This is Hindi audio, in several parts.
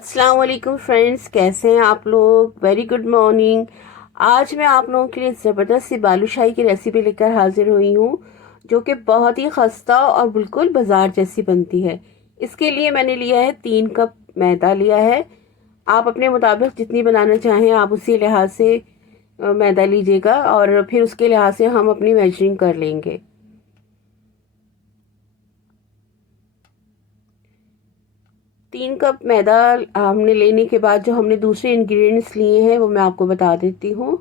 अस्सलाम वालेकुम फ्रेंड्स, कैसे हैं आप लोग। Very good morning. आज मैं आप लोगों के लिए ज़बरदस्त सी बालूशाही की रेसिपी लेकर हाजिर हुई हूँ, जो कि बहुत ही खस्ता और बिल्कुल बाजार जैसी बनती है। इसके लिए मैंने लिया है 3 कप मैदा लिया है। आप अपने मुताबिक जितनी बनाना चाहें आप उसी लिहाज से मैदा लीजिएगा और फिर उसके लिहाज से हम अपनी मेजरिंग कर लेंगे। 3 कप मैदा हमने लेने के बाद जो हमने दूसरे इंग्रेडिएंट्स लिए हैं वो मैं आपको बता देती हूँ।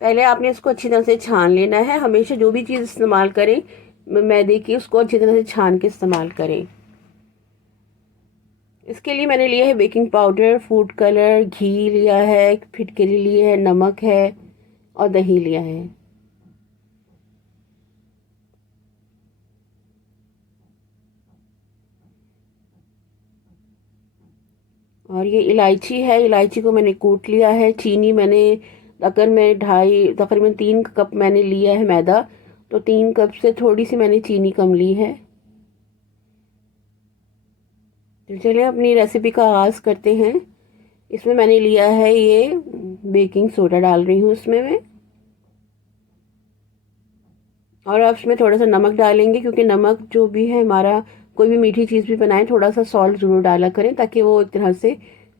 पहले आपने इसको अच्छी तरह से छान लेना है। हमेशा जो भी चीज़ इस्तेमाल करें मैदे की, उसको अच्छी तरह से छान के इस्तेमाल करें। इसके लिए मैंने लिया है बेकिंग पाउडर, फूड कलर, घी लिया है, फिटकरी ली है, नमक है और दही लिया है। और ये इलायची है, इलायची को मैंने कूट लिया है। चीनी मैंने तकरीबन 3 कप मैंने लिया है मैदा, तो 3 कप से थोड़ी सी मैंने चीनी कम ली है। तो चलिए अपनी रेसिपी का आगाज़ करते हैं। इसमें मैंने लिया है ये बेकिंग सोडा, डाल रही हूँ इसमें मैं। और अब इसमें थोड़ा सा नमक डालेंगे, क्योंकि नमक जो भी है हमारा, कोई भी मीठी चीज़ भी बनाए थोड़ा सा सॉल्ट ज़रूर डाला करें, ताकि वो एक तरह से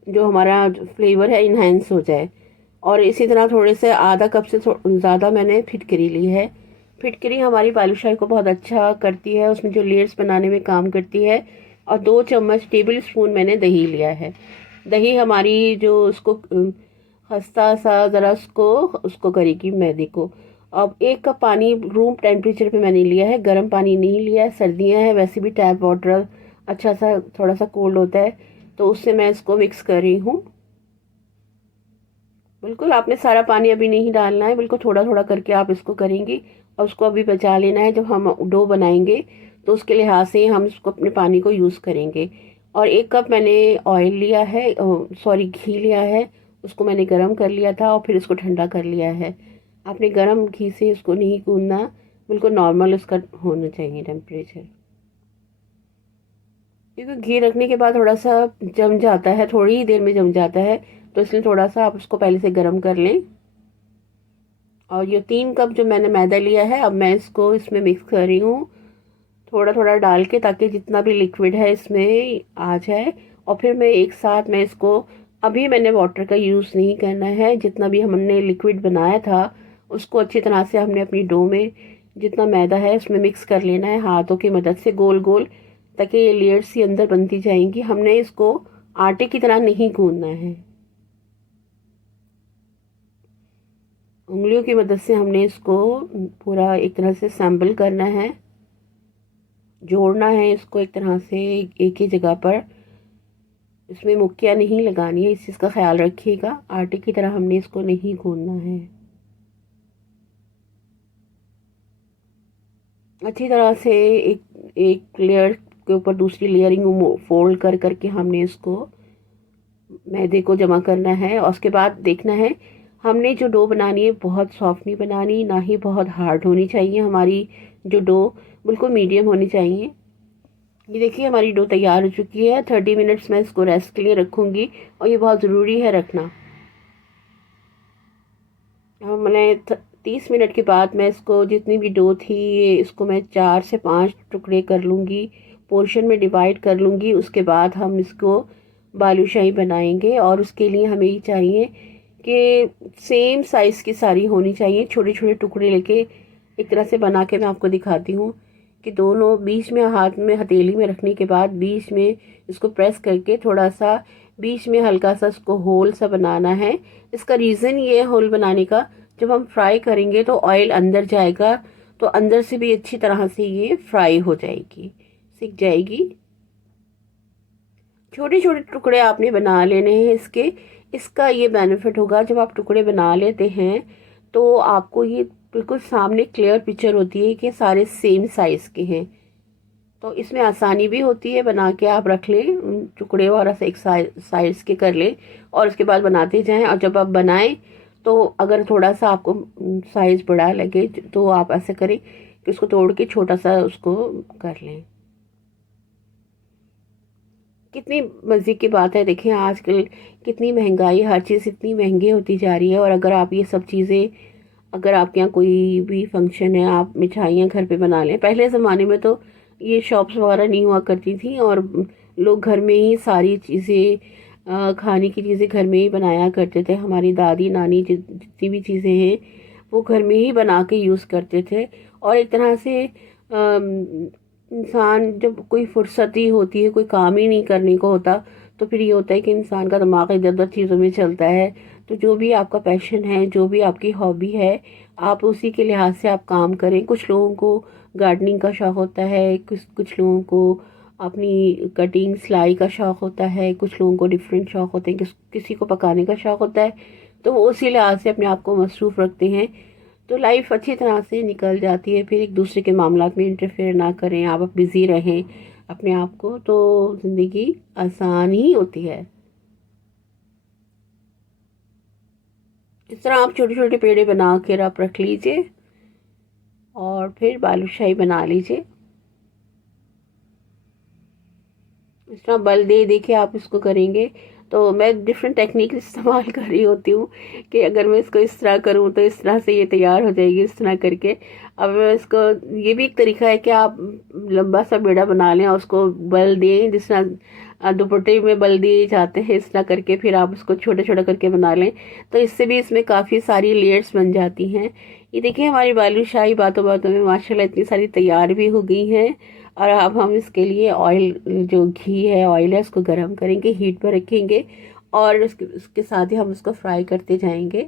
जो हमारा फ्लेवर है इन्हेंस हो जाए। और इसी तरह थोड़े से आधा कप से ज़्यादा मैंने फिटकरी ली है। फिटकरी हमारी बालूशाही को बहुत अच्छा करती है, उसमें जो लेयर्स बनाने में काम करती है। और 2 चम्मच टेबल स्पून मैंने दही लिया है। दही हमारी जो उसको खस्ता सा ज़रा उसको उसको करेगी मैदे को। अब 1 कप पानी रूम टेम्परेचर पे मैंने लिया है, गर्म पानी नहीं लिया है। सर्दियाँ हैं, वैसे भी टैप वाटर अच्छा सा थोड़ा सा कोल्ड होता है, तो उससे मैं इसको मिक्स कर रही हूँ। बिल्कुल आपने सारा पानी अभी नहीं डालना है, बिल्कुल थोड़ा थोड़ा करके आप इसको करेंगी। और उसको अभी बचा लेना है, जब हम डो बनाएंगे तो उसके लिहाज से हम इसको अपने पानी को यूज़ करेंगे। और 1 कप मैंने ऑयल लिया है, सॉरी घी लिया है। उसको मैंने गरम कर लिया था और फिर इसको ठंडा कर लिया है। आपने गरम घी से इसको नहीं गूंदना, बिल्कुल नॉर्मल इसका होना चाहिए टेम्परेचर। क्योंकि घी रखने के बाद थोड़ा सा जम जाता है, थोड़ी ही देर में जम जाता है, तो इसलिए थोड़ा सा आप उसको पहले से गर्म कर लें। और ये 3 कप जो मैंने मैदा लिया है, अब मैं इसको इसमें मिक्स कर रही हूँ, थोड़ा थोड़ा डाल के, ताकि जितना भी लिक्विड है इसमें आ जाए। और फिर मैं एक साथ मैं इसको, अभी मैंने वाटर का यूज़ नहीं करना है। जितना भी हमने लिक्विड बनाया था उसको अच्छी तरह से हमने अपनी डो में जितना मैदा है उसमें मिक्स कर लेना है हाथों की मदद से गोल गोल, ताकि ये लेयर्स सी अंदर बनती जाएंगी। हमने इसको आटे की तरह नहीं गूंदना है, उंगलियों की मदद से हमने इसको पूरा एक तरह से सैम्बल करना है, जोड़ना है इसको एक तरह से एक ही जगह पर। इसमें मुक्कियाँ नहीं लगानी है, इस चीज़ का ख्याल रखिएगा। आटे की तरह हमने इसको नहीं गूंदना है। अच्छी तरह से एक एक लेयर के ऊपर दूसरी लेयरिंग फोल्ड कर करके हमने इसको मैदे को जमा करना है। और उसके बाद देखना है, हमने जो डो बनानी है बहुत सॉफ्ट नहीं बनानी, ना ही बहुत हार्ड होनी चाहिए। हमारी जो डो बिल्कुल मीडियम होनी चाहिए। ये देखिए हमारी डो तैयार हो चुकी है। 30 मिनट्स मैं इसको रेस्ट के लिए रखूँगी, और ये बहुत ज़रूरी है रखना। मैंने 30 मिनट के बाद मैं इसको, जितनी भी डो थी इसको मैं 4 से 5 टुकड़े कर लूँगी, पोर्शन में डिवाइड कर लूँगी। उसके बाद हम इसको बालूशाही बनाएंगे। और उसके लिए हमें ये चाहिए कि सेम साइज़ की सारी होनी चाहिए। छोटे छोटे टुकड़े लेके एक तरह से बना के मैं आपको दिखाती हूँ कि दोनों बीच में, हाथ में हथेली में रखने के बाद बीच में इसको प्रेस करके थोड़ा सा बीच में हल्का सा इसको होल सा बनाना है। इसका रीज़न ये है होल बनाने का, जब हम फ्राई करेंगे तो ऑयल अंदर जाएगा, तो अंदर से भी अच्छी तरह से ये फ्राई हो जाएगी, सिक जाएगी। छोटे छोटे टुकड़े आपने बना लेने हैं इसके। इसका ये बेनिफिट होगा, जब आप टुकड़े बना लेते हैं तो आपको ये बिल्कुल सामने क्लियर पिक्चर होती है कि सारे सेम साइज़ के हैं। तो इसमें आसानी भी होती है, बना के आप रख लें टुकड़े और ऐसे एक साइज़ के कर लें, और उसके बाद बनाते जाएं। और जब आप बनाएं तो अगर थोड़ा सा आपको साइज़ बड़ा लगे तो आप ऐसे करें कि उसको तोड़ के छोटा सा उसको कर लें। कितनी मज़े की बात है। देखिए आजकल कितनी महंगाई, हर चीज़ इतनी महंगी होती जा रही है। और अगर आप ये सब चीज़ें, अगर आपके यहाँ कोई भी फंक्शन है, आप मिठाइयाँ घर पे बना लें। पहले ज़माने में तो ये शॉप्स वगैरह नहीं हुआ करती थी और लोग घर में ही सारी चीज़ें, खाने की चीज़ें घर में ही बनाया करते थे। हमारी दादी नानी जितनी भी चीज़ें हैं वो घर में ही बना के यूज़ करते थे। और एक तरह से इंसान जब कोई फुर्सत ही होती है, कोई काम ही नहीं करने को होता, तो फिर ये होता है कि इंसान का दिमाग इधर उधर चीज़ों में चलता है। तो जो भी आपका पैशन है, जो भी आपकी हॉबी है, आप उसी के लिहाज से आप काम करें। कुछ लोगों को गार्डनिंग का शौक़ होता है, कुछ कुछ लोगों को अपनी कटिंग सिलाई का शौक़ होता है, कुछ लोगों को डिफरेंट शौक़ होते हैं, किसी को पकाने का शौक़ होता है। तो वो उसी लिहाज से अपने आप को मसरूफ़ रखते हैं। तो लाइफ अच्छी तरह से निकल जाती है। फिर एक दूसरे के मामलात में इंटरफेयर ना करें, आप बिज़ी रहें अपने आप को, तो ज़िंदगी आसान ही होती है। इस तरह आप छोटे छोटे पेड़े बना कर आप रख लीजिए और फिर बालूशाही बना लीजिए। इस तरह बल दे दे के आप इसको करेंगे। तो मैं डिफरेंट टेक्निक इस्तेमाल कर रही होती हूँ कि अगर मैं इसको इस तरह करूँ तो इस तरह से ये तैयार हो जाएगी, इस तरह करके। अब मैं इसको, ये भी एक तरीका है कि आप लंबा सा बेड़ा बना लें और उसको बल दें, जिस तरह दुपट्टे में बल दिए जाते हैं, इस तरह करके फिर आप उसको छोटा छोटा करके बना लें। तो इससे भी इसमें काफ़ी सारी लेयर्स बन जाती हैं। ये देखिए हमारी बालूशाही बातों बातों में माशाल्लाह इतनी सारी तैयार भी हो गई हैं। और अब हम इसके लिए ऑयल, जो घी है, ऑयल है, उसको गर्म करेंगे, हीट पर रखेंगे और उसके साथ ही हम उसको फ्राई करते जाएंगे।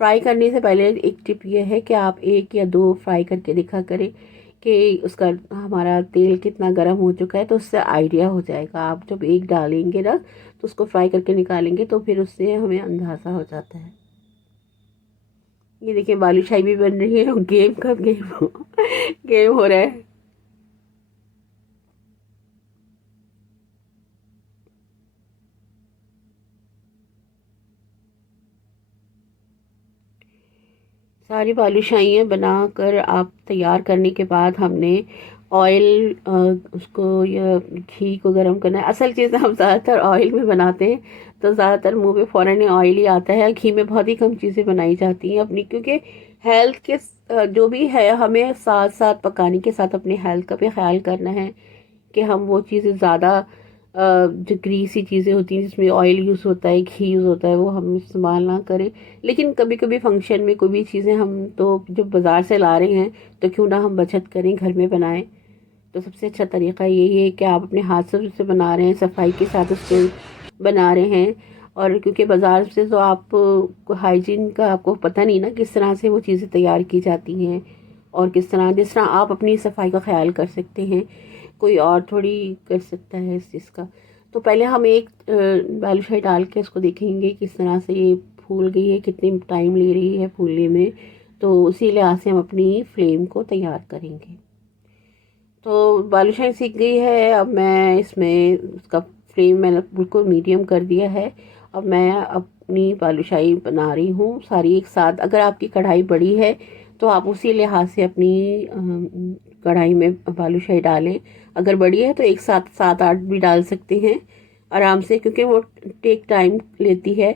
फ्राई करने से पहले एक टिप ये है कि आप एक या दो फ्राई करके देखा करें कि उसका, हमारा तेल कितना गर्म हो चुका है, तो उससे आइडिया हो जाएगा। आप जब एक डालेंगे ना तो उसको फ्राई करके निकालेंगे तो फिर उससे हमें अंदाज़ा हो जाता है। ये देखिए बालूशाही भी बन रही है और गेम का गेम हो रहा है। सारी बालूशाहियाँ बनाकर आप तैयार करने के बाद हमने ऑयल, उसको या घी को गर्म करना है। असल चीज़ हम ज़्यादातर ऑयल में बनाते हैं, तो ज़्यादातर मुंह पे फ़ौरन ऑयल ही आता है। घी में बहुत ही कम चीज़ें बनाई जाती हैं अपनी, क्योंकि हेल्थ के जो भी है, हमें साथ साथ पकाने के साथ अपने हेल्थ का भी ख्याल करना है कि हम वो चीज़ें ज़्यादा, जो ग्रीसी चीज़ें होती हैं जिसमें ऑयल यूज़ होता है, घी यूज़ होता है, वो हम इस्तेमाल ना करें। लेकिन कभी कभी फंक्शन में कोई भी चीज़ें हम तो जो बाज़ार से ला रहे हैं, तो क्यों ना हम बचत करें, घर में बनाएं। तो सबसे अच्छा तरीका यही है कि आप अपने हाथ से उसे बना रहे हैं, सफाई के साथ उसको बना रहे हैं। और क्योंकि बाज़ार से तो आप हाइजीन का आपको पता नहीं ना, किस तरह से वो चीज़ें तैयार की जाती हैं और किस तरह, जिस तरह आप अपनी सफाई का ख्याल कर सकते हैं, कोई और थोड़ी कर सकता है इस चीज़ का। तो पहले हम एक बालूशाही डाल के उसको देखेंगे किस तरह से ये फूल गई है, कितनी टाइम ले रही है फूलने में। तो उसी लिहाज से हम अपनी फ्लेम को तैयार करेंगे। तो बालूशाही सीख गई है। अब मैं इसमें उसका फ्लेम मैंने बिल्कुल मीडियम कर दिया है। अब मैं अपनी बालूशाही बना रही हूँ सारी एक साथ। अगर आपकी कढ़ाई बड़ी है तो आप उसी लिहाज से अपनी कढ़ाई में बालूशाही डालें। अगर बड़ी है तो एक साथ 7-8 भी डाल सकते हैं आराम से, क्योंकि वो टेक टाइम लेती है।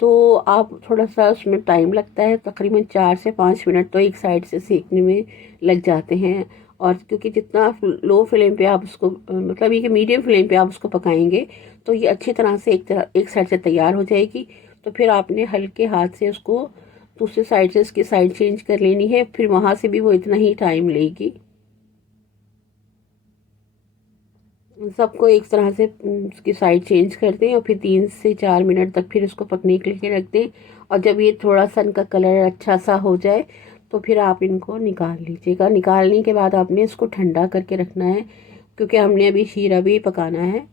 तो आप थोड़ा सा, उसमें टाइम लगता है, तकरीबन 4 से 5 मिनट तो एक साइड से सेकने में लग जाते हैं। और क्योंकि जितना लो फ्लेम पे आप उसको, मतलब ये कि मीडियम फ्लेम पे आप उसको पकाएंगे, तो ये अच्छी तरह से एक साइड से तैयार हो जाएगी। तो फिर आपने हल्के हाथ से उसको दूसरी साइड से इसकी साइड चेंज कर लेनी है, फिर वहाँ से भी वो इतना ही टाइम लेगी। सबको एक तरह से उसकी साइड चेंज कर दें और फिर 3 से 4 मिनट तक फिर उसको पकने के लिए रख दें। और जब ये थोड़ा सा इनका कलर अच्छा सा हो जाए तो फिर आप इनको निकाल लीजिएगा। निकालने के बाद आपने इसको ठंडा करके रखना है, क्योंकि हमने अभी शीरा भी पकाना है।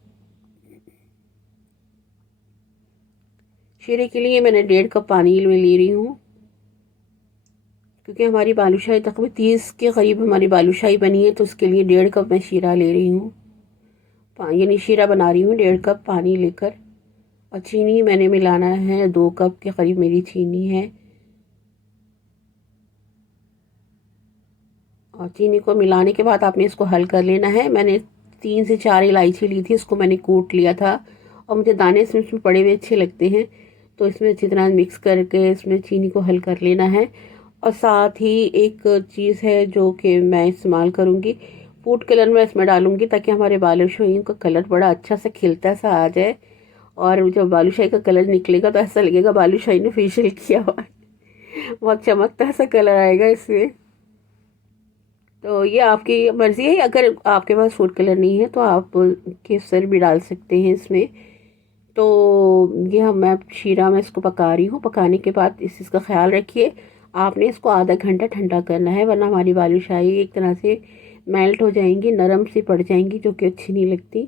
शीरे के लिए मैंने 1.5 कप पानी में ले रही हूँ, क्योंकि हमारी बालूशाही तकरीबन 30 के करीब हमारी बालूशाही बनी है, तो उसके लिए 1.5 कप मैं शीरा ले रही हूँ। यानी शीरा बना रही हूँ 1.5 कप पानी लेकर। और चीनी मैंने मिलाना है, 2 कप के करीब मेरी चीनी है। और चीनी को मिलाने के बाद आपने इसको हल कर लेना है। मैंने 3 से 4 इलायची ली थी, इसको मैंने कूट लिया था और मुझे दाने इसमें पड़े हुए अच्छे लगते हैं, तो इसमें अच्छी तरह मिक्स करके इसमें चीनी को हल कर लेना है। और साथ ही एक चीज़ है जो कि मैं इस्तेमाल करूँगी, फूड कलर मैं इसमें डालूँगी ताकि हमारे बालूशाही का कलर बड़ा अच्छा सा खिलता सा आ जाए। और जब बालूशाही का कलर निकलेगा तो ऐसा लगेगा बालूशाही ने फेशियल किया हुआ है। बहुत चमकता सा कलर आएगा इसमें। तो ये आपकी मर्ज़ी है, अगर आपके पास फूड कलर नहीं है तो आप केसर भी डाल सकते हैं इसमें। तो ये मैं शीरा में इसको पका रही हूँ। पकाने के बाद इस चीज़ का ख्याल रखिए, आपने इसको आधा घंटा ठंडा करना है, वरना हमारी बालूशाही एक तरह से मेल्ट हो जाएंगी, नरम सी पड़ जाएंगी, जो कि अच्छी नहीं लगती।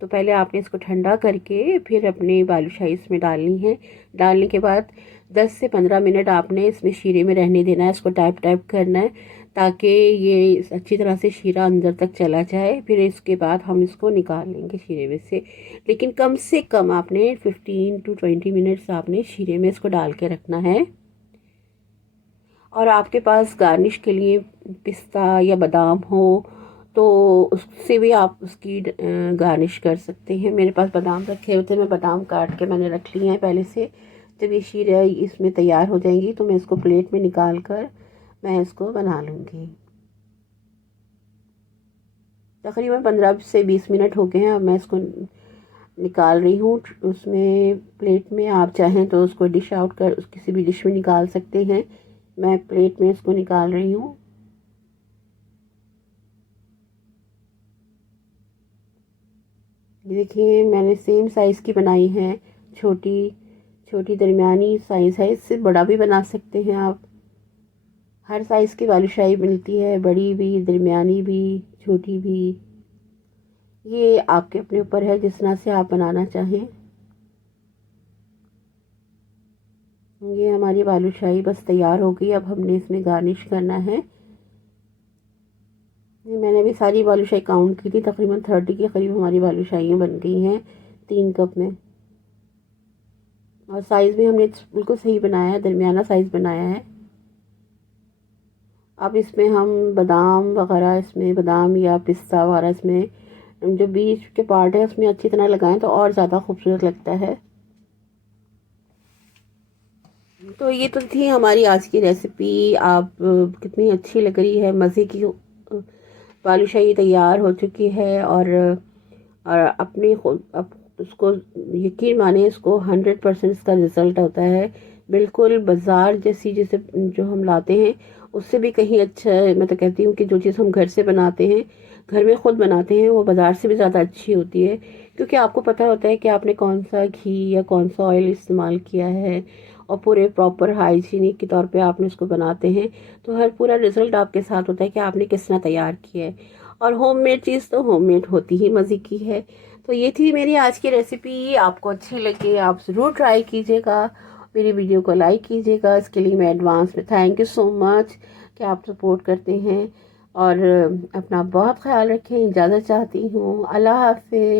तो पहले आपने इसको ठंडा करके फिर अपनी बालूशाही इसमें डालनी है। डालने के बाद 10 से 15 मिनट आपने इसमें शीरे में रहने देना है, इसको टैप टैप करना है ताकि ये अच्छी तरह से शीरा अंदर तक चला जाए। फिर इसके बाद हम इसको निकाल लेंगे शीरे में से। लेकिन कम से कम आपने 15 to 20 मिनट्स आपने शीरे में इसको डाल के रखना है। और आपके पास गार्निश के लिए पिस्ता या बादाम हो तो उससे भी आप उसकी गार्निश कर सकते हैं। मेरे पास बादाम रखे हुए थे, मैं बादाम काट के मैंने रख लिए हैं पहले से। जब ये शीरा इसमें तैयार हो जाएंगी तो मैं इसको प्लेट में निकाल कर मैं इसको बना लूँगी। तकरीबन 15 से 20 मिनट हो गए हैं। अब मैं इसको निकाल रही हूँ उसमें प्लेट में। आप चाहें तो उसको डिश आउट कर किसी भी डिश में निकाल सकते हैं। मैं प्लेट में इसको निकाल रही हूँ। देखिए मैंने सेम साइज़ की बनाई है, छोटी छोटी दरमियानी साइज़ है, इससे बड़ा भी बना सकते हैं आप। हर साइज़ की बालूशाही मिलती है, बड़ी भी, दरमियानी भी, छोटी भी। ये आपके अपने ऊपर है जिस तरह से आप बनाना चाहें। ये हमारी बालूशाही बस तैयार हो गई। अब हमने इसमें गार्निश करना है। मैंने भी सारी बालूशाही काउंट की थी, तकरीबन 30 के करीब हमारी बालूशाहियाँ बन गई हैं 3 कप में। और साइज़ भी हमने बिल्कुल सही बनाया है, दरमियाना साइज़ बनाया है। अब इसमें हम बादाम वगैरह, इसमें बादाम या पिस्ता वगैरह, इसमें जो बीच के पार्ट है उसमें अच्छी तरह लगाएं तो और ज़्यादा खूबसूरत लगता है। तो ये तो थी हमारी आज की रेसिपी। आप कितनी अच्छी लग रही है, मज़े की बालूशाही तैयार हो चुकी है। और अपनी अब उसको यकीन माने, इसको 100% इसका रिज़ल्ट होता है। बिल्कुल बाज़ार जैसी, जैसे जो हम लाते हैं उससे भी कहीं अच्छा है। मैं तो कहती हूँ कि जो चीज़ हम घर से बनाते हैं, घर में ख़ुद बनाते हैं, वो बाज़ार से भी ज़्यादा अच्छी होती है, क्योंकि आपको पता होता है कि आपने कौन सा घी या कौन सा ऑयल इस्तेमाल किया है और पूरे प्रॉपर हाइजीनिक के तौर पे आपने उसको बनाते हैं। तो हर पूरा रिज़ल्ट आपके साथ होता है कि आपने किस तरह तैयार किया है। और होममेड चीज़ तो होममेड होती ही मज़े की है। तो ये थी मेरी आज की रेसिपी। आपको अच्छी लगे आप ज़रूर ट्राई कीजिएगा, मेरी वीडियो को लाइक कीजिएगा। इसके लिए मैं एडवांस में थैंक यू सो मच कि आप सपोर्ट करते हैं। और अपना बहुत ख्याल रखें, इजाज़त चाहती हूँ। अल्लाह हाफ़िज़।